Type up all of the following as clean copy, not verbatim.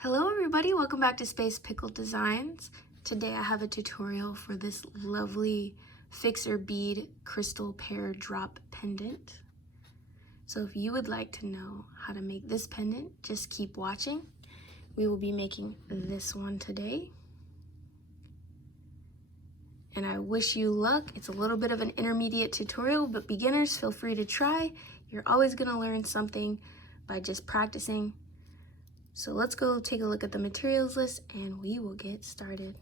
Hello everybody, welcome back to Space Pickle Designs. Today I have a tutorial for this lovely fixer bead crystal pear drop pendant. So if you would like to know how to make this pendant, just keep watching. We will be making this one today. And I wish you luck. It's a little bit of an intermediate tutorial, but beginners, feel free to try. You're always gonna learn something by just practicing. So let's go take a look at the materials list and we will get started.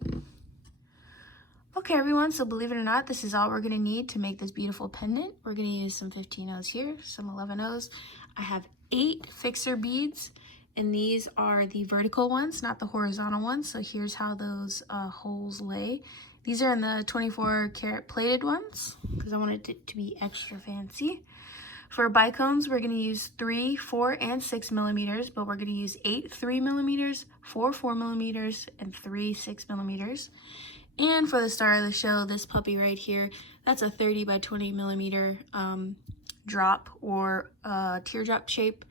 Okay everyone, so believe it or not, this is all we're gonna need to make this beautiful pendant. We're gonna use some 15-0s here, some 11-0s. I have 8 fixer beads, and these are the vertical ones, not the horizontal ones. So here's how those holes lay. These are in the 24 karat plated ones because I wanted it to be extra fancy. For Bicones, we're going to use 3, 4, and 6 millimeters, but we're going to use 8 3 millimeters, 4 4 millimeters, and 3 6 millimeters. And for the star of the show, this puppy right here, that's a 30 by 20 millimeter drop or teardrop shape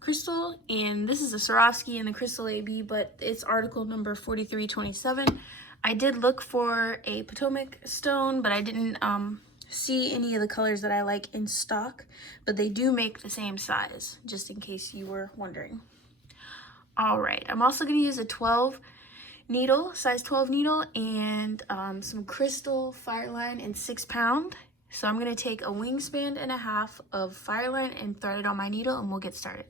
crystal. And this is a Swarovski and the Crystal AB, but it's article number 4327. I did look for a Potomac stone, but I didn't see any of the colors that I like in stock, but they do make the same size, just in case you were wondering. All right, I'm also going to use a 12 needle, size 12 needle, and some Crystal Fireline in 6-pound. So I'm going to take a wingspan and a half of Fireline and thread it on my needle, and we'll get started.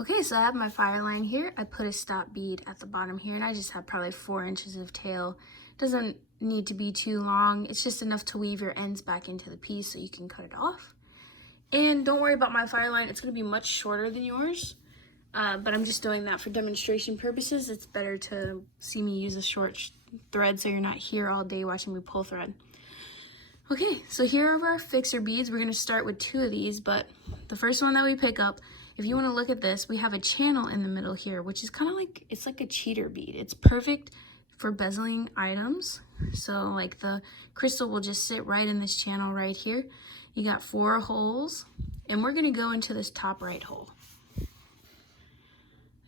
Okay, so I have my Fireline here. I put a stop bead at the bottom here, and I just have probably 4 inches of tail. Doesn't need to be too long. It's just enough to weave your ends back into the piece so you can cut it off. And don't worry about my Fireline. It's going to be much shorter than yours, but I'm just doing that for demonstration purposes. It's better to see me use a short thread so you're not here all day watching me pull thread. Okay, so here are our fixer beads. We're going to start with 2 of these, but the first one that we pick up, if you want to look at this, we have a channel in the middle here, which is kind of like, it's like a cheater bead. It's perfect for bezeling items. So like the crystal will just sit right in this channel right here. You got 4 holes, and we're gonna go into this top right hole.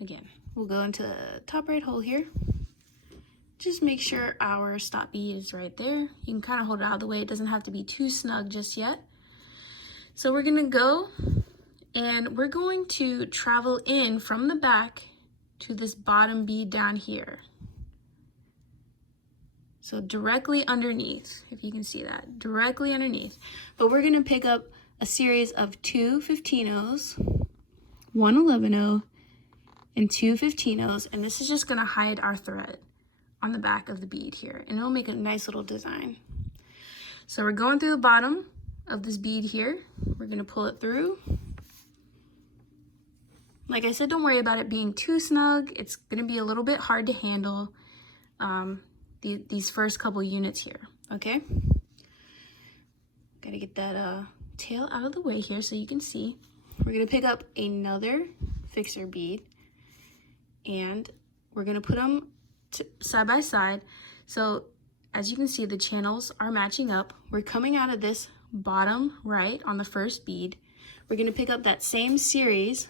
Again, we'll go into the top right hole here. Just make sure our stop bead is right there. You can kind of hold it out of the way. It doesn't have to be too snug just yet. So we're gonna go, and we're going to travel in from the back to this bottom bead down here. So directly underneath, if you can see that, directly underneath. But we're gonna pick up a series of 2 15-0s, 1 11-0, and 2 15-0s, and this is just gonna hide our thread on the back of the bead here, and it'll make a nice little design. So we're going through the bottom of this bead here. We're gonna pull it through. Like I said, don't worry about it being too snug. It's gonna be a little bit hard to handle these first couple units here, okay? Gotta get that tail out of the way here so you can see. We're gonna pick up another fixer bead, and we're gonna put them side by side. So as you can see, the channels are matching up. We're coming out of this bottom right on the first bead. We're gonna pick up that same series,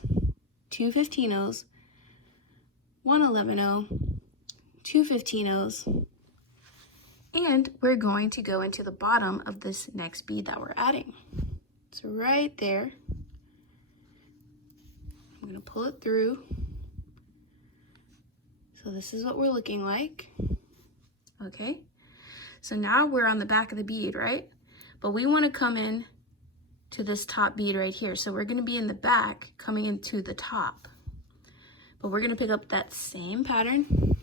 2 15-0s, 1 11-0, 2 15-0s, and we're going to go into the bottom of this next bead that we're adding. So right there, I'm gonna pull it through. So this is what we're looking like, okay? So now we're on the back of the bead, right? But we wanna come in to this top bead right here. So we're gonna be in the back, coming into the top. But we're gonna pick up that same pattern,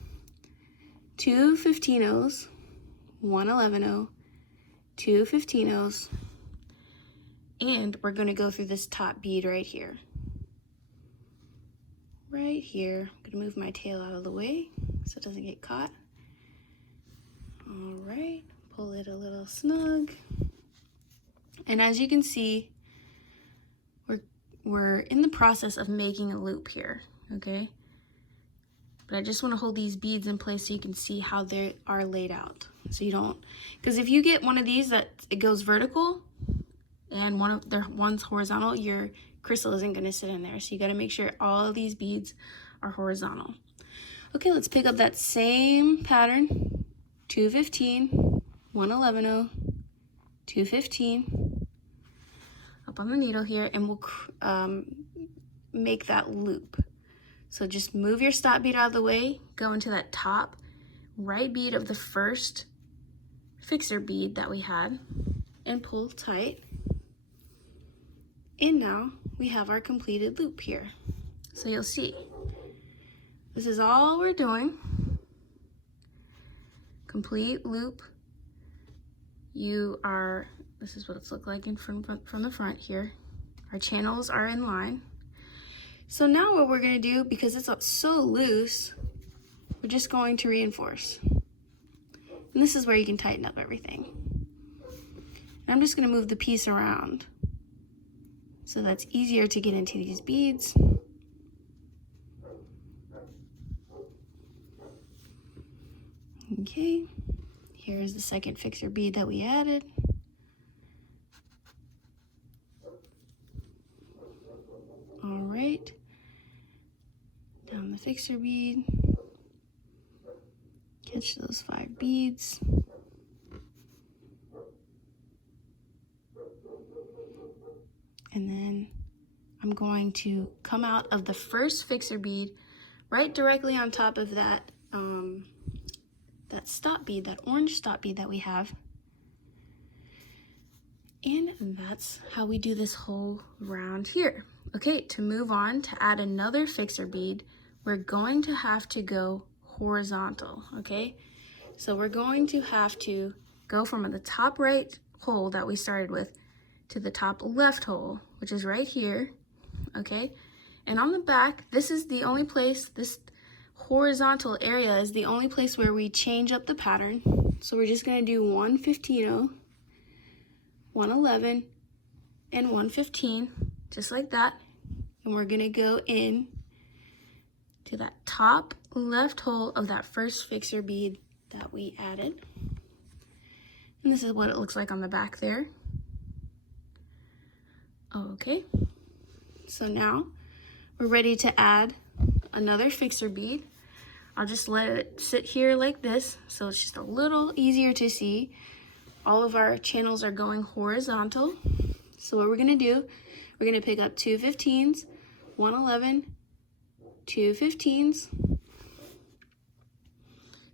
2 15-0s, 1 11-0, 2 15-0s, and we're going to go through this top bead right here. Right here. I'm going to move my tail out of the way so it doesn't get caught. All right, pull it a little snug. And as you can see, we're in the process of making a loop here, okay? But I just want to hold these beads in place so you can see how they are laid out. So you don't, because if you get one of these that it goes vertical and one's horizontal, your crystal isn't going to sit in there. So you got to make sure all of these beads our horizontal. Okay, let's pick up that same pattern, 215, 111, 215, up on the needle here, and we'll make that loop. So just move your stop bead out of the way, go into that top right bead of the first fixer bead that we had, and pull tight. And now we have our completed loop here. So you'll see, this is all we're doing. Complete loop. This is what it's looked like from the front here. Our channels are in line. So now what we're gonna do, because it's so loose, we're just going to reinforce. And this is where you can tighten up everything. And I'm just gonna move the piece around so that's easier to get into these beads. Okay, here's the second fixer bead that we added. All right, down the fixer bead, catch those 5 beads. And then I'm going to come out of the first fixer bead right directly on top of that that stop bead, that orange stop bead that we have. And that's how we do this whole round here. Okay, to move on to add another fixer bead, we're going to have to go horizontal, okay? So we're going to have to go from the top right hole that we started with to the top left hole, which is right here, okay? And on the back, this is the only place, this horizontal area is the only place where we change up the pattern. So we're just gonna do 115, 111, and 115, just like that. And we're gonna go in to that top left hole of that first fixer bead that we added. And this is what it looks like on the back there. Okay, so now we're ready to add another fixer bead. I'll just let it sit here like this so it's just a little easier to see. All of our channels are going horizontal. So what we're gonna do, we're gonna pick up 2 15s, 111, 2 15s,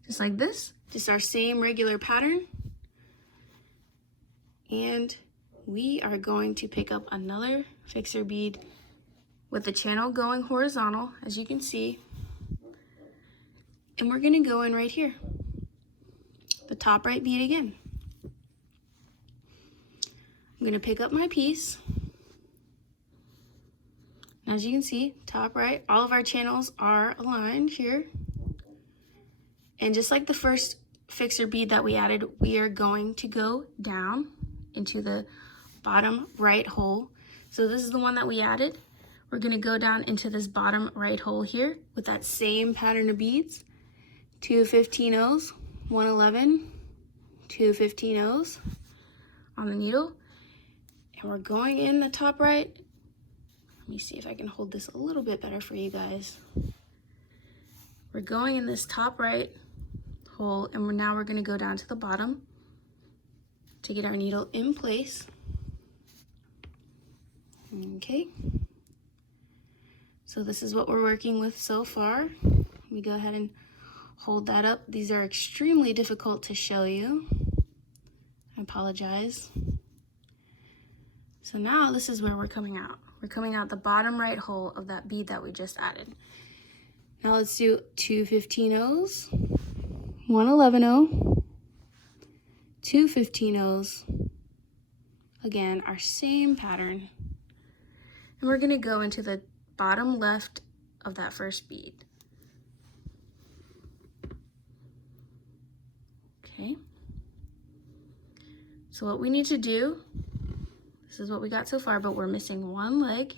just like this, just our same regular pattern. And we are going to pick up another fixer bead with the channel going horizontal, as you can see. And we're gonna go in right here, the top right bead again. I'm gonna pick up my piece. And as you can see, top right, all of our channels are aligned here. And just like the first fixer bead that we added, we are going to go down into the bottom right hole. So this is the one that we added. We're gonna go down into this bottom right hole here with that same pattern of beads. 2 15-0s, 111, 2 15-0s on the needle. And we're going in the top right. Let me see if I can hold this a little bit better for you guys. We're going in this top right hole, and now we're gonna go down to the bottom to get our needle in place. Okay. So this is what we're working with so far. Let me go ahead and hold that up. These are extremely difficult to show you. I apologize. So now this is where we're coming out. We're coming out the bottom right hole of that bead that we just added. Now let's do 2 15-0s, 111-0, 2 15-0s. Again, our same pattern. And we're gonna go into the bottom left of that first bead. Okay. So what we need to do, this is what we got so far, but we're missing one leg,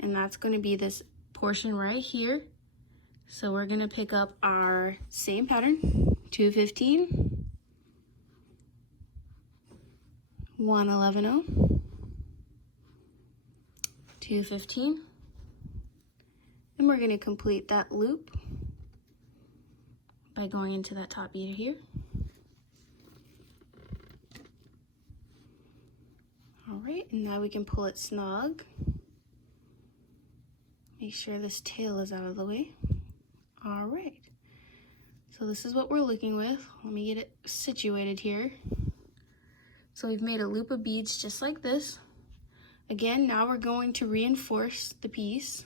and that's gonna be this portion right here. So we're gonna pick up our same pattern, 2 15, 111-0, 2 15, and And we're going to complete that loop by going into that top bead here. All right, and now we can pull it snug. Make sure this tail is out of the way. All right, so this is what we're looking with. Let me get it situated here. So we've made a loop of beads just like this. Again, now we're going to reinforce the piece.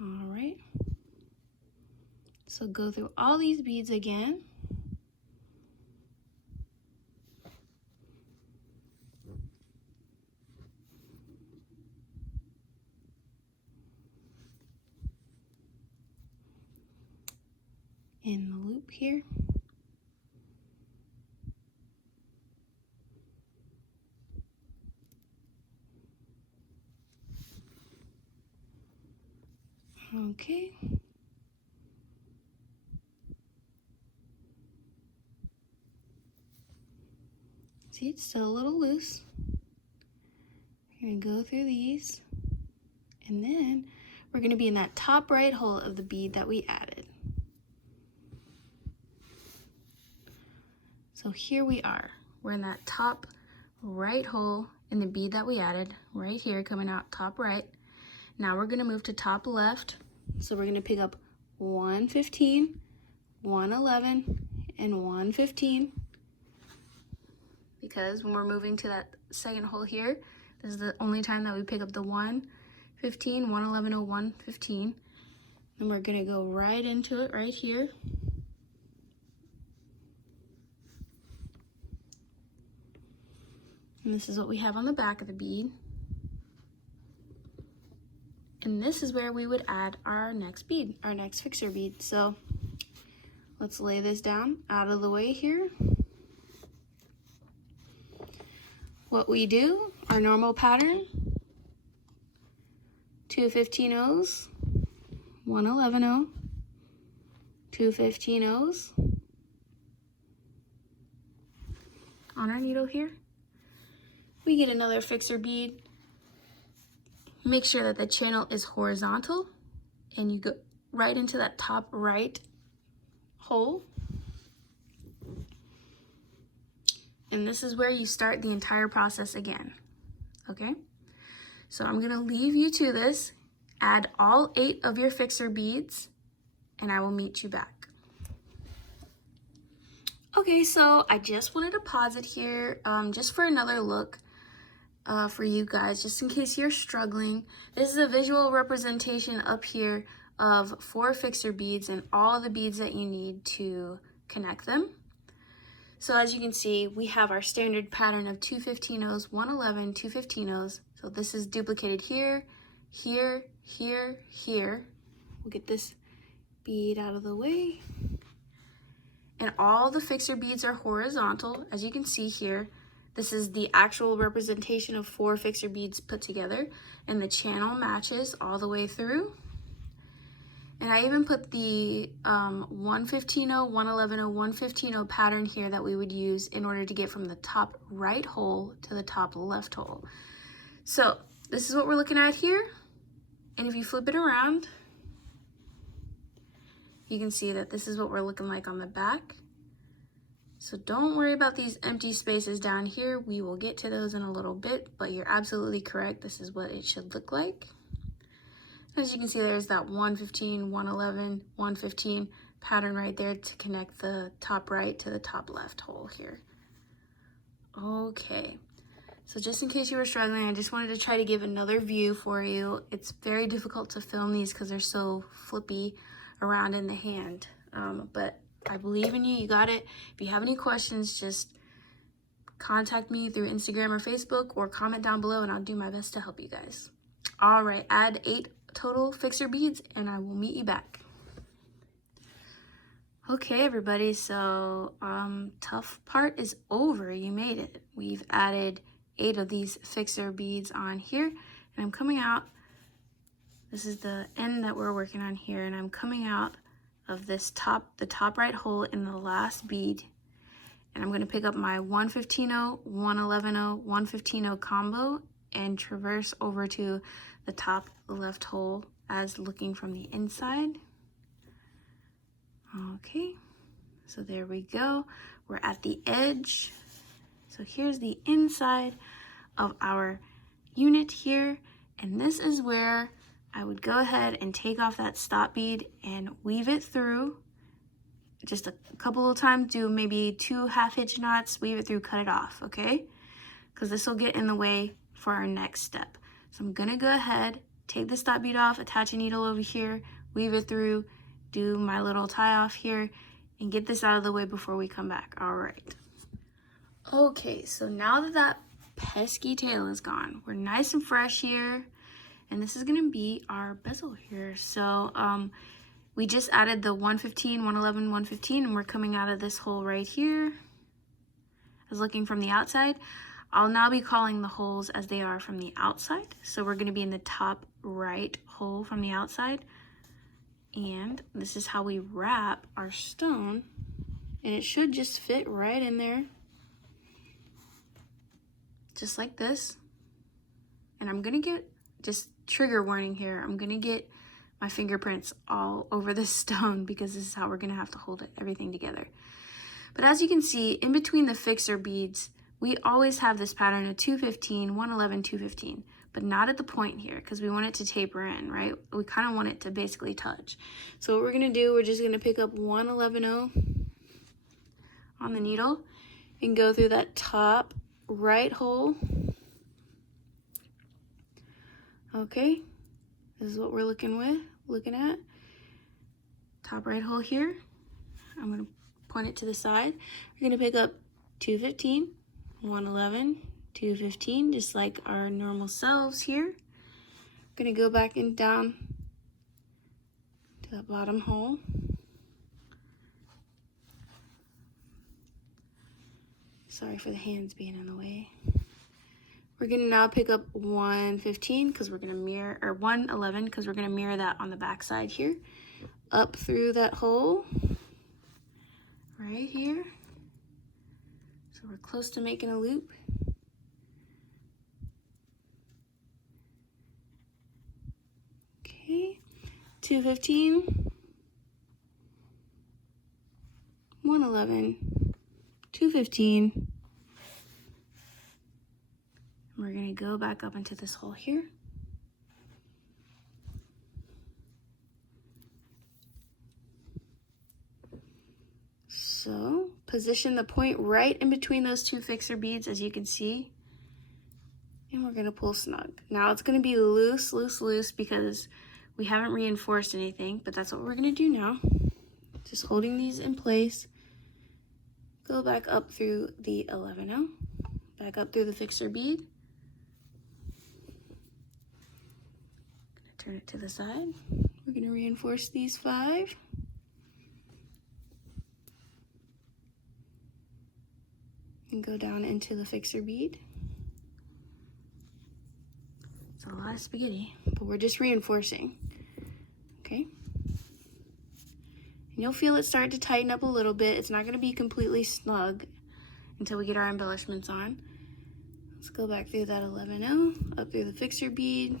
All right, so go through all these beads again. In the loop here. Okay. See, it's still a little loose. We're gonna go through these, and then we're gonna be in that top right hole of the bead that we added. So here we are. We're in that top right hole in the bead that we added, right here, coming out top right. Now we're gonna move to top left. So we're gonna pick up 115, 111, and 115. Because when we're moving to that second hole here, this is the only time that we pick up the 115, 111, or 115. Then we're gonna go right into it right here. And this is what we have on the back of the bead. And this is where we would add our next bead, our next fixer bead. So let's lay this down out of the way here. What we do, our normal pattern, 2 15-0s, 1 11-0, 2 15-0s on our needle here. We get another fixer bead. Make sure that the channel is horizontal and you go right into that top right hole. And this is where you start the entire process again, okay? So I'm gonna leave you to this. Add all 8 of your fixer beads and I will meet you back. Okay, so I just wanted to pause it here just for another look. For you guys, just in case you're struggling. This is a visual representation up here of 4 fixer beads and all the beads that you need to connect them. So as you can see, we have our standard pattern of 2 15-0s, 1 11, 2 15-0s. So this is duplicated here, here, here, here. We'll get this bead out of the way. And all the fixer beads are horizontal, as you can see here. This is the actual representation of 4 fixer beads put together, and the channel matches all the way through. And I even put the 1 15-0, 1 11-0, 1 15-0 pattern here that we would use in order to get from the top right hole to the top left hole. So this is what we're looking at here. And if you flip it around, you can see that this is what we're looking like on the back. So don't worry about these empty spaces down here. We will get to those in a little bit, but you're absolutely correct. This is what it should look like. As you can see, there's that 115, 111, 115 pattern right there to connect the top right to the top left hole here. Okay, so just in case you were struggling, I just wanted to try to give another view for you. It's very difficult to film these because they're so flippy around in the hand, but I believe in you. You got it. If you have any questions, just contact me through Instagram or Facebook or comment down below and I'll do my best to help you guys. All right, add 8 total fixer beads and I will meet you back. Okay, everybody, so tough part is over. You made it. We've added 8 of these fixer beads on here and I'm coming out. This is the end that we're working on here and I'm coming out of this the top right hole in the last bead, and I'm going to pick up my 1 15-0, 1 11-0, 1 15-0 combo and traverse over to the top left hole as looking from the inside. Okay, so there we go. We're at the edge. So here's the inside of our unit here, and this is where I would go ahead and take off that stop bead and weave it through. Just a couple of times, do maybe 2 half-hitch knots, weave it through, cut it off, okay? Because this will get in the way for our next step. So I'm gonna go ahead, take the stop bead off, attach a needle over here, weave it through, do my little tie off here, and get this out of the way before we come back. All right. Okay, so now that that pesky tail is gone, we're nice and fresh here, and this is gonna be our bezel here. So we just added the 115, 111, 115, and we're coming out of this hole right here. I was looking from the outside. I'll now be calling the holes as they are from the outside. So we're gonna be in the top right hole from the outside. And this is how we wrap our stone. And it should just fit right in there. Just like this. And I'm gonna get, just trigger warning here, I'm gonna get my fingerprints all over this stone because this is how we're gonna have to hold everything together. But as you can see, in between the fixer beads, we always have this pattern of 215, 111, 215, but not at the point here because we want it to taper in, right? We kind of want it to basically touch. So what we're gonna do, we're just gonna pick up 111 on the needle and go through that top right hole. Okay, this is what we're looking at. Top right hole here. I'm gonna point it to the side. We're gonna pick up 215, 111, 215, just like our normal selves here. I'm gonna go back and down to that bottom hole. Sorry for the hands being in the way. We're gonna now pick up 115 because we're gonna mirror, or 111 because we're gonna mirror that on the back side here. Up through that hole, right here. So we're close to making a loop. Okay, 215, 111, 215. We're gonna go back up into this hole here. So position the point right in between those 2 fixer beads, as you can see, and we're gonna pull snug. Now it's gonna be loose, loose, loose because we haven't reinforced anything, but that's what we're gonna do now. Just holding these in place. Go back up through the 11-0, back up through the fixer bead. Turn it to the side. We're gonna reinforce these 5. And go down into the fixer bead. It's a lot of spaghetti, but we're just reinforcing, okay? And you'll feel it start to tighten up a little bit. It's not gonna be completely snug until we get our embellishments on. Let's go back through that 11-0, up through the fixer bead.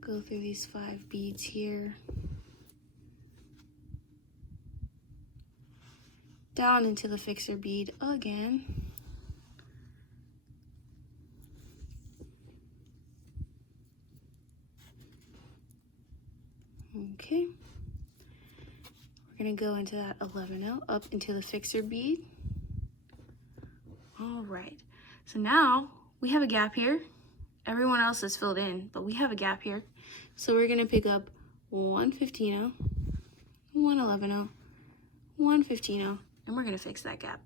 Go through these 5 beads here. Down into the fixer bead again. Okay. We're gonna go into that 11-0, up into the fixer bead. All right, so now we have a gap here. Everyone else is filled in, but we have a gap here. So we're gonna pick up 115-0, 111-0, 115-0, and we're gonna fix that gap.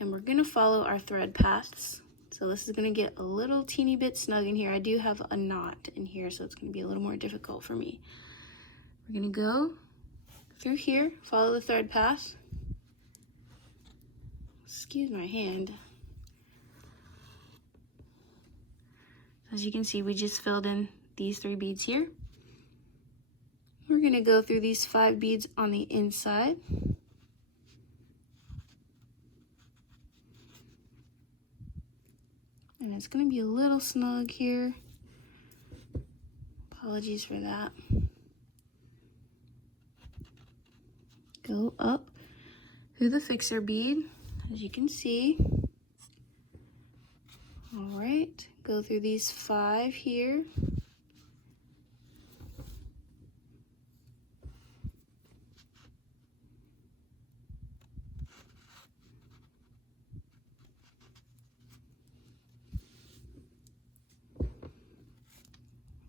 And we're gonna follow our thread paths. So this is gonna get a little teeny bit snug in here. I do have a knot in here, so it's gonna be a little more difficult for me. We're gonna go through here, follow the thread path. Excuse my hand. As you can see, we just filled in these 3 beads here. We're gonna go through these 5 beads on the inside. And it's gonna be a little snug here. Apologies for that. Go up through the fixer bead, as you can see. All right, go through these 5 here.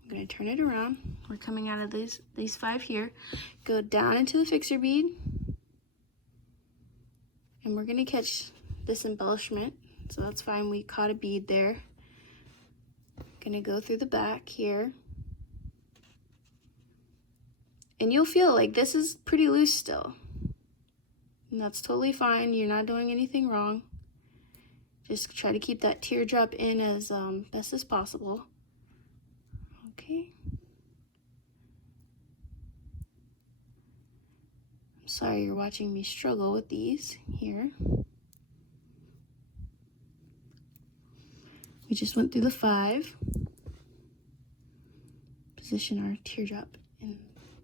I'm gonna turn it around. We're coming out of these 5 here. Go down into the fixer bead. And we're gonna catch this embellishment. So that's fine, we caught a bead there. Gonna go through the back here. And you'll feel like this is pretty loose still. And that's totally fine, you're not doing anything wrong. Just try to keep that teardrop in as best as possible. Okay. I'm sorry you're watching me struggle with these here. We just went through the 5. Position our teardrop in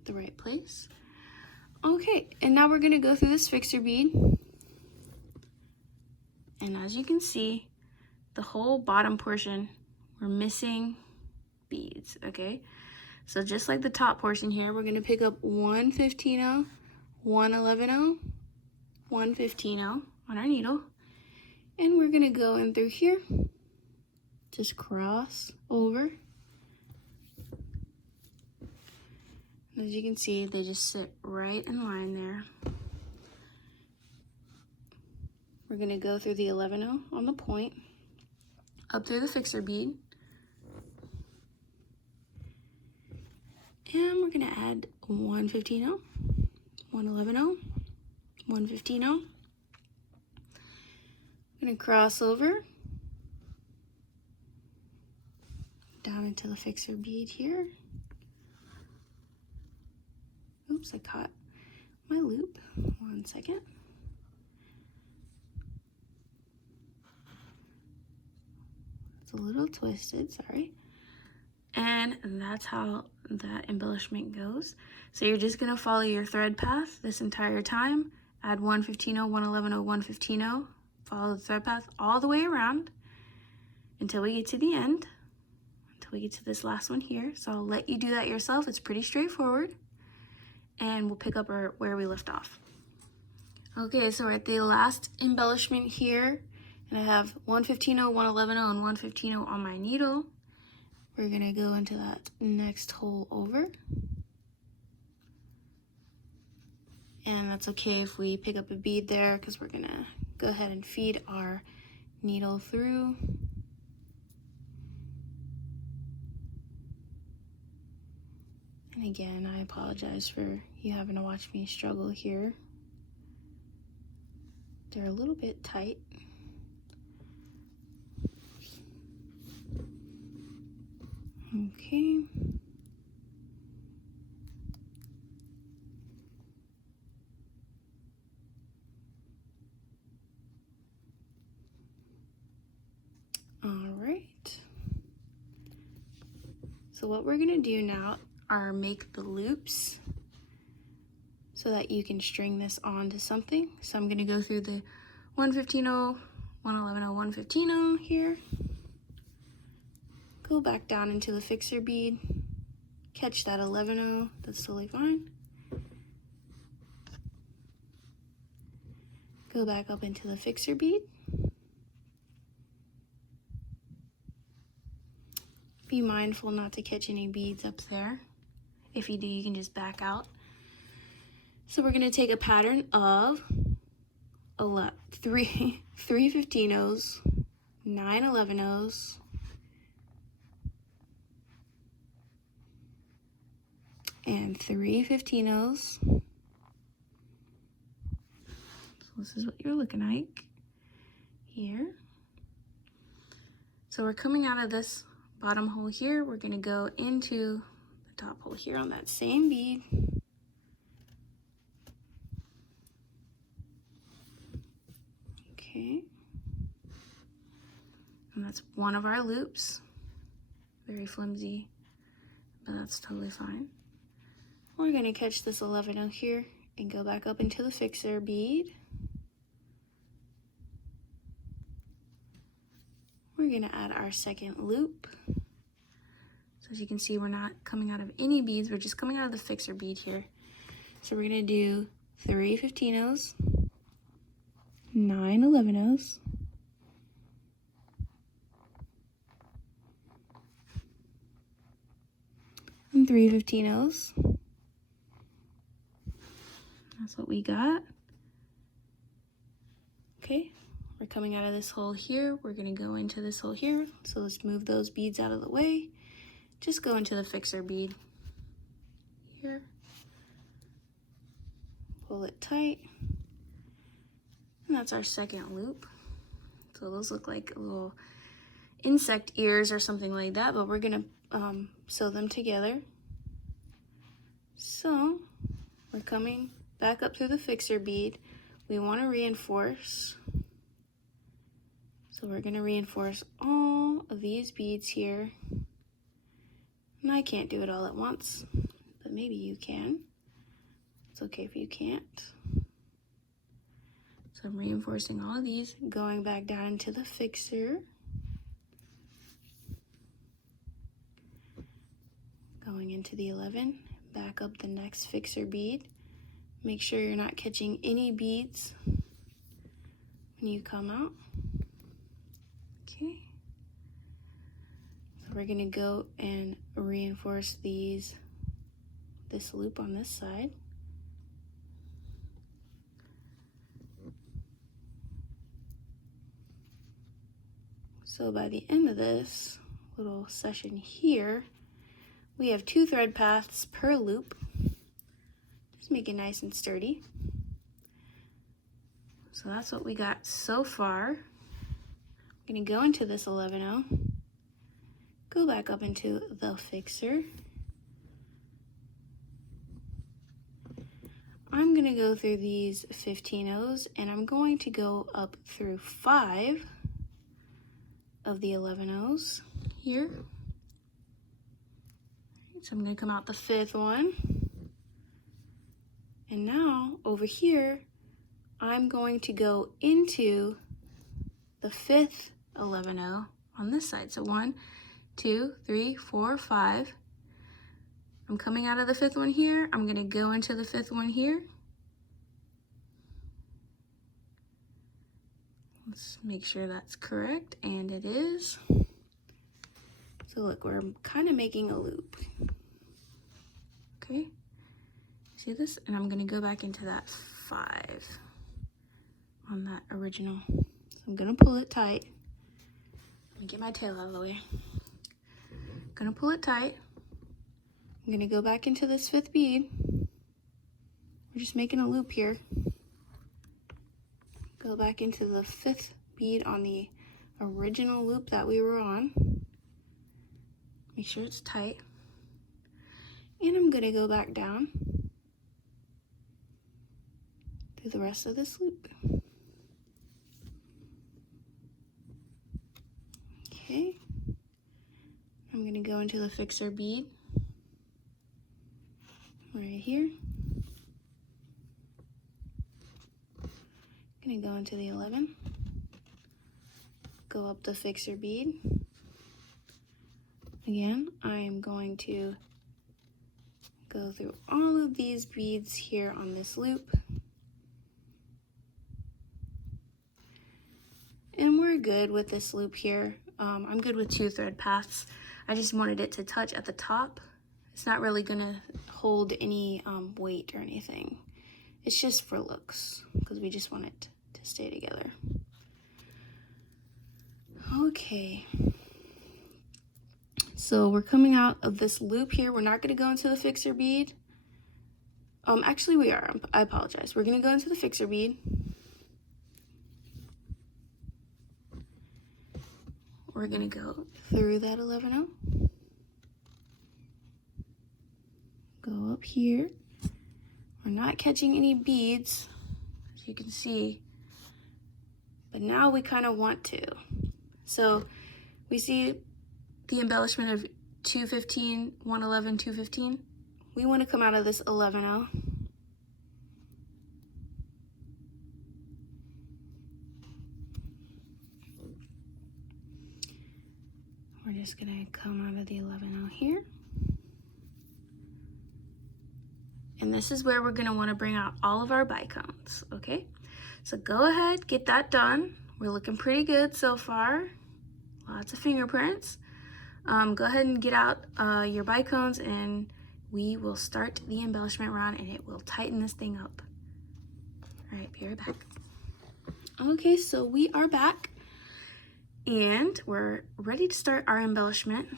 the right place. Okay, and now we're gonna go through this fixer bead. And as you can see, the whole bottom portion, we're missing beads, okay? So just like the top portion here, we're gonna pick up 1 15-0, 1 11-0, 1 15-0 on our needle. And we're gonna go in through here. Just cross over. As you can see, they just sit right in line there. We're gonna go through the 11-0 on the point, up through the fixer bead. And we're gonna add 1 15-0, 1 11-0, 1 15-0. I'm gonna cross over. Down into the fixer bead here. Oops, I caught my loop. 1 second. It's a little twisted, sorry. And that's how that embellishment goes. So you're just gonna follow your thread path this entire time. Add 1 15-0, 1 11-0, 1 15-0. Follow the thread path all the way around until we get to the end. We get to this last one here, so I'll let you do that yourself. It's pretty straightforward, and we'll pick up where we left off. Okay, so we're at the last embellishment here, and I have 1 15-0, 1 11-0, and 1 15-0 on my needle. We're gonna go into that next hole over, and that's okay if we pick up a bead there because we're gonna go ahead and feed our needle through. And again, I apologize for you having to watch me struggle here. They're a little bit tight. Okay. All right. So what we're gonna do now are make the loops so that you can string this onto something. So I'm gonna go through the 1 15-0, 1 11-0, 1 15-0 here. Go back down into the fixer bead, catch that 11-0, that's totally fine. Go back up into the fixer bead. Be mindful not to catch any beads up there. If you do, you can just back out. So we're gonna take a pattern of 3 15-0s, 9 11-0s, and 3 15-0s. So this is what you're looking like here. So we're coming out of this bottom hole here. We're gonna go into the top hole here on that same bead. Okay. And That's one of our loops. Very flimsy, but that's totally fine. We're gonna catch this 11-0 here and go back up into the fixer bead. We're gonna add our second loop. So as you can see, we're not coming out of any beads, we're just coming out of the fixer bead here. So we're gonna do 3 15-0s, 9 11-0s, and 3 15-0s. That's what we got. Okay, we're coming out of this hole here. We're gonna go into this hole here. So let's move those beads out of the way. Just go into the fixer bead here. Pull it tight. And that's our second loop. So those look like little insect ears or something like that, but we're gonna sew them together. So we're coming back up through the fixer bead. We want to reinforce. So we're going to reinforce all of these beads here. And I can't do it all at once, but maybe you can. It's okay if you can't. So I'm reinforcing all of these, going back down into the fixer. Going into the 11, back up the next fixer bead. Make sure you're not catching any beads when you come out. Okay. So we're gonna go and reinforce this loop on this side. So by the end of this little session here, we have 2 thread paths per loop. Just make it nice and sturdy. So that's what we got so far. I'm gonna go into this 11-0, go back up into the fixer. I'm gonna go through these 15-0s and I'm going to go up through 5 of the 11-0s here. So I'm gonna come out the 5th one. And now over here, I'm going to go into the 5th 11-0 on this side. So 1, 2, 3, 4, 5. I'm coming out of the 5th one here. I'm gonna go into the 5th one here. Let's make sure that's correct, and it is. So look, we're kind of making a loop. Okay. See this? And I'm gonna go back into that 5 on that original. So I'm gonna pull it tight. Let me get my tail out of the way. Gonna pull it tight. I'm gonna go back into this 5th bead. We're just making a loop here. Go back into the 5th bead on the original loop that we were on. Make sure it's tight. And I'm gonna go back down through the rest of this loop. Okay. I'm gonna go into the fixer bead right here. Gonna go into the 11, go up the fixer bead. Again, I am going to go through all of these beads here on this loop. And we're good with this loop here. I'm good with 2 thread paths. I just wanted it to touch at the top. It's not really gonna hold any weight or anything. It's just for looks, because we just want it to stay together. Okay. So we're coming out of this loop here. We're not gonna go into the fixer bead. Actually we are, I apologize. We're gonna go into the fixer bead. We're gonna go through that 11-0. Go up here. We're not catching any beads, as you can see, but now we kind of want to. So We see the embellishment of 215, 111, 215. We want to come out of this 11-0. We're just gonna come out of the 11-0 here. And this is where we're gonna wanna bring out all of our bicones, okay? So go ahead, get that done. We're looking pretty good so far. Lots of fingerprints. Go ahead and get out your bicones and we will start the embellishment round and it will tighten this thing up. All right, be right back. Okay, so we are back and we're ready to start our embellishment.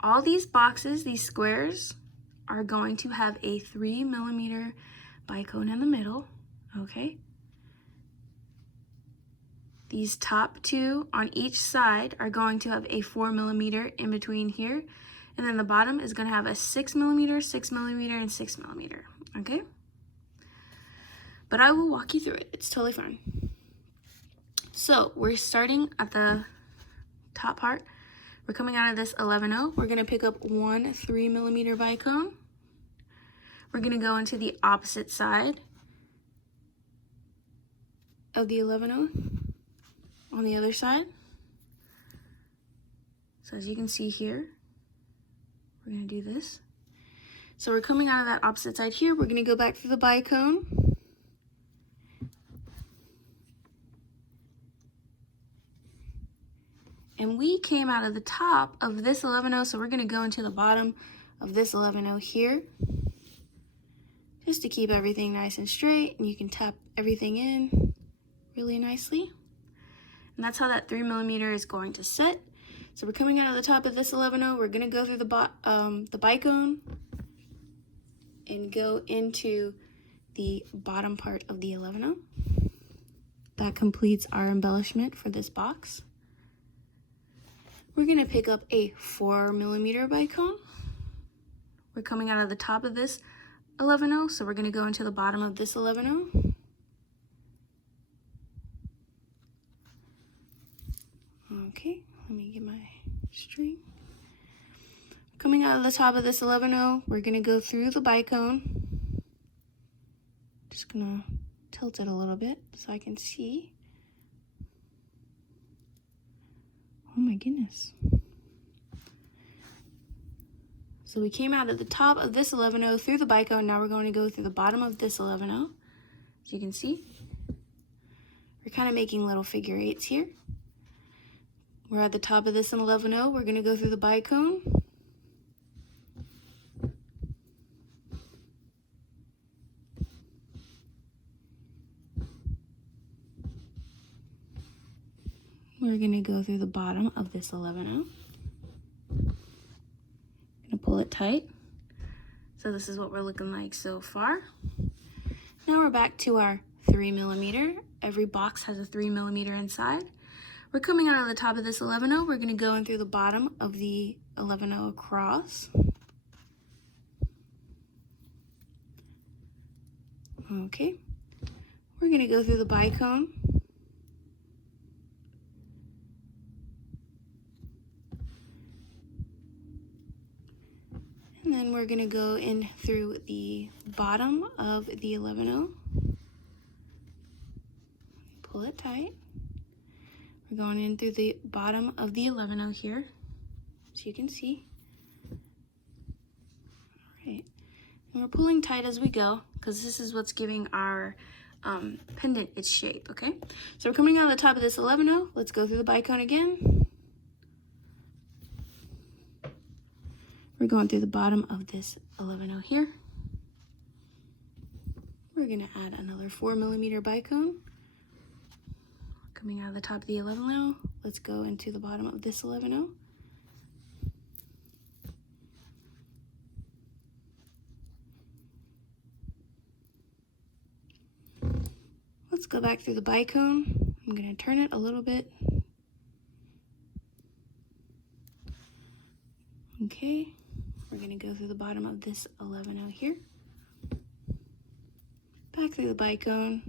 All these boxes, these squares, are going to have a 3mm bicone in the middle, okay? These top two on each side are going to have a 4mm in between here, and then the bottom is going to have a 6mm, 6mm, and 6mm, okay? But I will walk you through it. It's totally fine. So we're starting at the top part. We're coming out of this 11-0. We're going to pick up one 3mm bicone. We're going to go into the opposite side of the 11-0. On the other side. So as you can see here, we're going to do this. So we're coming out of that opposite side here. We're going to go back through the bicone. And we came out of the top of this 11-0, so we're going to go into the bottom of this 11-0 here. Just to keep everything nice and straight, and you can tap everything in really nicely. And that's how that 3mm is going to set. So we're coming out of the top of this 11-0. We're going to go through the bicone and go into the bottom part of the 11-0. That completes our embellishment for this box. We're going to pick up a 4mm bicone. We're coming out of the top of this 11-0, so we're going to go into the bottom of this 11-0. Okay, let me get my string. Coming out of the top of this 11-0, we're going to go through the bicone. Just going to tilt it a little bit so I can see. Oh my goodness. So we came out at the top of this 11-0 through the bicone. Now we're going to go through the bottom of this 11-0. As you can see, we're kind of making little figure eights here. We're at the top of this 11-0. We're going to go through the bicone. We're going to go through the bottom of this 11-0. Going to pull it tight. So this is what we're looking like so far. Now we're back to our 3mm. Every box has a 3mm inside. We're coming out of the top of this 11-0. We're going to go in through the bottom of the 11-0 across. Okay. We're going to go through the bicone. And then we're going to go in through the bottom of the 11-0. Pull it tight. We're going in through the bottom of the 11-0 here, as you can see. All right. And we're pulling tight as we go, because this is what's giving our pendant its shape, okay? So we're coming out of the top of this 11-0. Let's go through the bicone again. We're going through the bottom of this 11-0 here. We're going to add another 4mm bicone. Coming out of the top of the 11-0, let's go into the bottom of this 11-0. Let's go back through the bicone. I'm going to turn it a little bit. Okay, we're going to go through the bottom of this 11-0 here. Back through the bicone.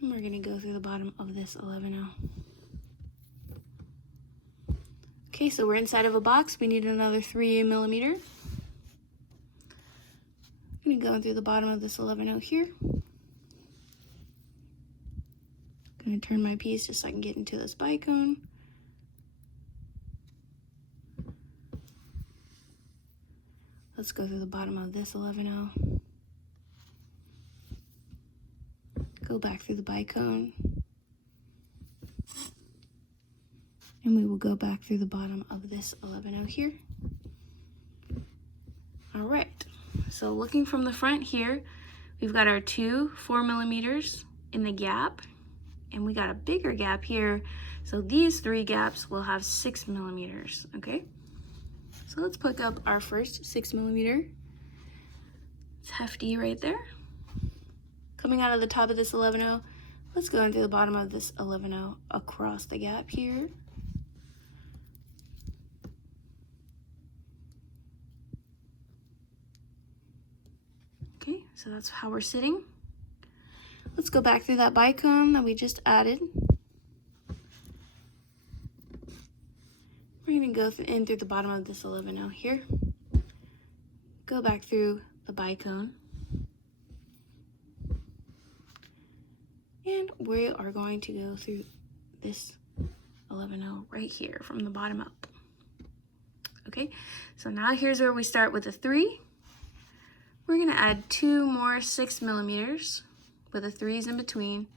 And we're we're gonna go through the bottom of this 11-0. Okay, so we're inside of a box. We need another 3mm. I'm gonna go through the bottom of this 11-0 here. Gonna turn my piece just so I can get into this bicone. Let's go through the bottom of this 11-0. Go back through the bicone. And we will go back through the bottom of this 11-0 here. All right, so looking from the front here, we've got our 2 4mm in the gap, and we got a bigger gap here. So these 3 gaps will have 6mm, okay? So let's pick up our first 6mm. It's hefty right there. Coming out of the top of this 11-0, let's go into the bottom of this 11-0 across the gap here. Okay, so that's how we're sitting. Let's go back through that bicone that we just added. We're gonna go in through the bottom of this 11-0 here. Go back through the bicone. And we are going to go through this 11-0 right here from the bottom up. Okay, so now here's where we start with a 3. We're gonna add 2 more 6mm with the 3s in between.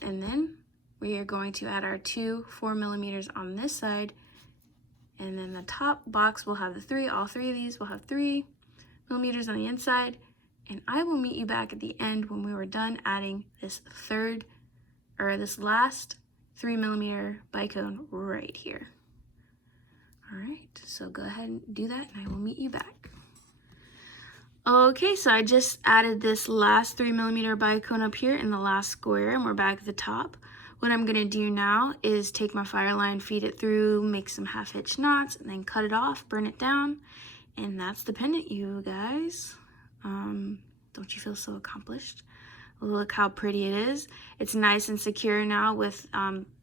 And then we are going to add our 2 4mm on this side. And then the top box will have the 3. All 3 of these will have 3mm on the inside. And I will meet you back at the end when we were done adding this this last 3mm bicone right here. All right, so go ahead and do that and I will meet you back. Okay, so I just added this last 3mm bicone up here in the last square, and we're back at the top. What I'm gonna do now is take my Fireline, feed it through, make some half-hitch knots, and then cut it off, burn it down, and that's the pendant, you guys. Don't you feel so accomplished? Look how pretty it is. It's nice and secure now with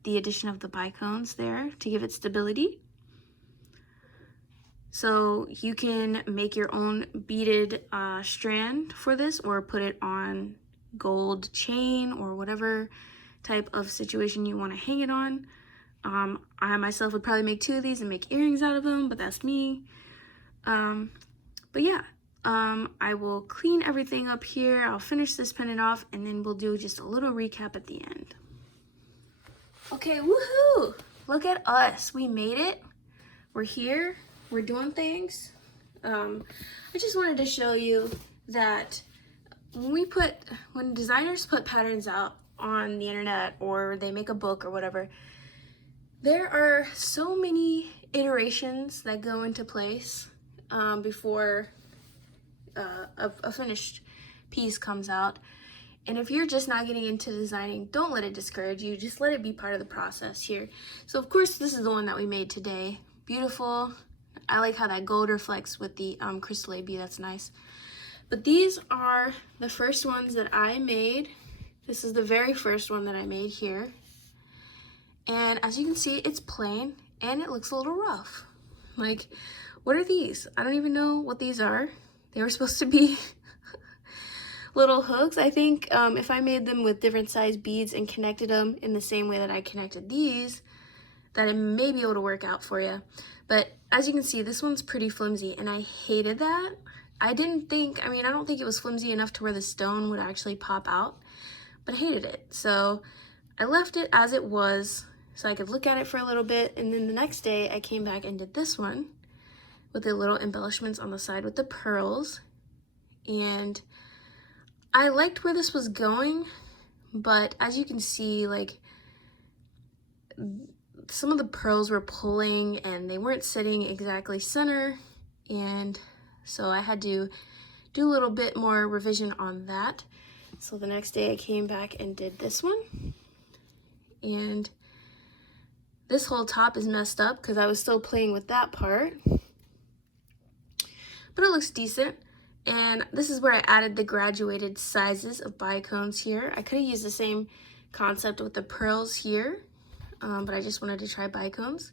the addition of the bicones there to give it stability. So you can make your own beaded strand for this, or put it on gold chain or whatever type of situation you want to hang it on. I myself would probably make 2 of these and make earrings out of them, but that's me. But yeah, I will clean everything up here. I'll finish this pendant off, and then we'll do just a little recap at the end. Okay, woohoo! Look at us. We made it. We're here. We're doing things. I just wanted to show you that when designers put patterns out on the internet, or they make a book or whatever, there are so many iterations that go into place before a finished piece comes out. And if you're just not getting into designing, don't let it discourage you. Just let it be part of the process here. So of course, this is the one that we made today. Beautiful. I like how that gold reflects with the crystal AB. That's nice. But these are the first ones that I made. This is the very first one that I made here. And as you can see, it's plain and it looks a little rough. Like, what are these? I don't even know what these are. They were supposed to be little hooks. I think if I made them with different size beads and connected them in the same way that I connected these, that it may be able to work out for you. But as you can see, this one's pretty flimsy, and I hated that. I don't think it was flimsy enough to where the stone would actually pop out, but I hated it. So I left it as it was so I could look at it for a little bit, and then the next day I came back and did this one with the little embellishments on the side with the pearls. And I liked where this was going, but as you can see, like, some of the pearls were pulling and they weren't sitting exactly center, and so I had to do a little bit more revision on that. So the next day I came back and did this one, and this whole top is messed up because I was still playing with that part, but it looks decent. And this is where I added the graduated sizes of bicones here. I could have used the same concept with the pearls here, but I just wanted to try Bicones.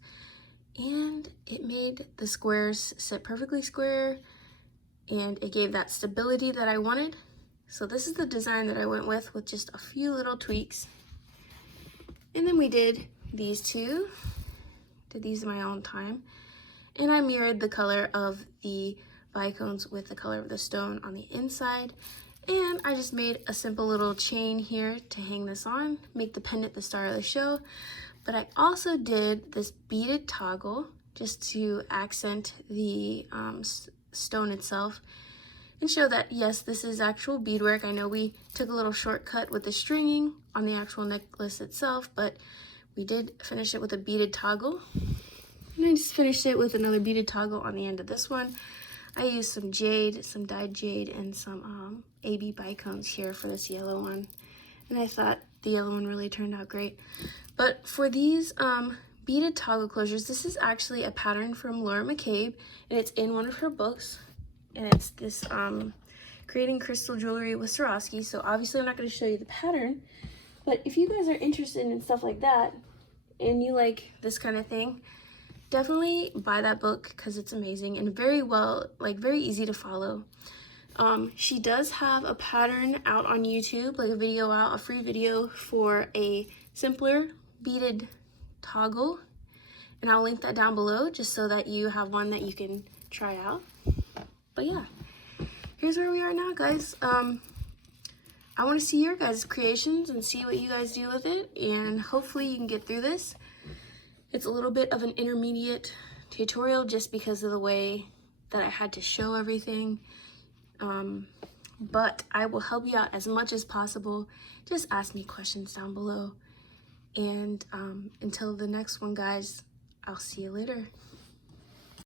And it made the squares sit perfectly square, and it gave that stability that I wanted. So this is the design that I went with just a few little tweaks. And then we did these two, did these in my own time. And I mirrored the color of the Bicones with the color of the stone on the inside. And I just made a simple little chain here to hang this on, make the pendant the star of the show. But I also did this beaded toggle just to accent the stone itself and show that, yes, this is actual beadwork. I know we took a little shortcut with the stringing on the actual necklace itself, but we did finish it with a beaded toggle. And I just finished it with another beaded toggle on the end of this one. I used some jade, some dyed jade, and some AB Bicones here for this yellow one. And I thought the yellow one really turned out great. But for these beaded toggle closures, this is actually a pattern from McCabe, and it's in one of her books. And it's this Creating Crystal Jewelry with Swarovski. So obviously I'm not going to show you the pattern, but if you guys are interested in stuff like that and you like this kind of thing, definitely buy that book because it's amazing and very easy to follow. She does have a pattern out on YouTube, like a free video for a simpler beaded toggle, and I'll link that down below just so that you have one that you can try out. But yeah, here's where we are now, guys. I want to see your guys' creations and see what you guys do with it, and hopefully you can get through this. It's a little bit of an intermediate tutorial just because of the way that I had to show everything. But I will help you out as much as possible. Just ask me questions down below. And until the next one, guys, I'll see you later.